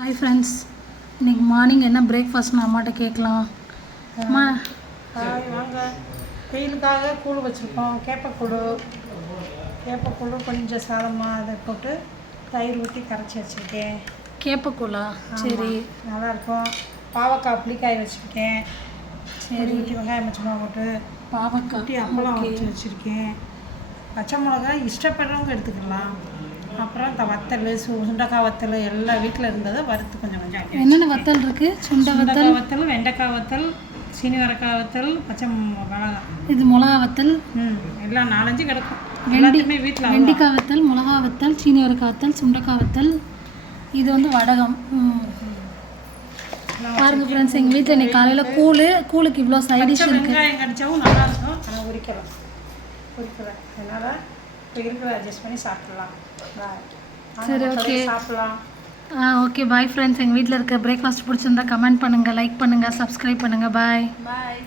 Hi friends, இன்றைக்கி morning என்ன பிரேக்ஃபாஸ்ட்னு அம்மாட்ட கேட்கலாம். அம்மா ஹாய், வாங்க. வெயிலுக்காக கூழ் வச்சுருக்கோம். கேப்பக்கூழ் கொஞ்சம் சாதமாக அதை போட்டு தயிர் ஊற்றி கரைச்சி வச்சுருக்கேன். கேப்பக்கூழா? சரி, நல்லாயிருக்கும். பாவக்காய் புளிக்காய் வச்சுருக்கேன். சரி, ஊற்றி வெங்காயம் பச்சை போட்டு பாவக்காய் அப்பளம் வச்சு வச்சுருக்கேன். பச்சை மிளகா இஷ்டப்படுறவங்க எடுத்துக்கலாம். அப்புறம் இந்த வத்தல், சுண்டக்காய் வத்தல் எல்லாம் வீட்டில் இருந்ததை வறுத்து கொஞ்சம் என்னென்ன வத்தல் இருக்குது? சுண்டக்காய் வத்தல், வெண்டைக்காய் வத்தல், சீனி வரக்காய் வத்தல், பச்சை மிளகா, இது மிளகா வத்தல், எல்லாம் 4-5 கிடக்கும். வீட்டில் வெண்டைக்காய் வத்தல், மிளகா வத்தல், சீனி வரக்காய் வத்தல், சுண்டக்காய் வத்தல், இது வந்து வடகம். பாருங்க ஃப்ரெண்ட்ஸ், எங்கள் வீட்டில் இன்னைக்கு காலையில் கூழுக்கு இவ்வளோ சைடிஷ் இருக்குது. வெங்காயம் கடிச்சாவும் நல்லாயிருக்கும். ஆனால் உரிக்கிறேன் அதனால் இப்போ இருக்கிற அட்ஜஸ்ட் பண்ணி சாப்பிட்லாம். சரி, ஓகே, சாப்பிட்லாம். Okay, bye friends. எங்கள் வீட்டில் இருக்க பிரேக்ஃபாஸ்ட் பிடிச்சிருந்தா கமெண்ட் பண்ணுங்கள், லைக் பண்ணுங்கள், சப்ஸ்கிரைப் பண்ணுங்கள். பாய்.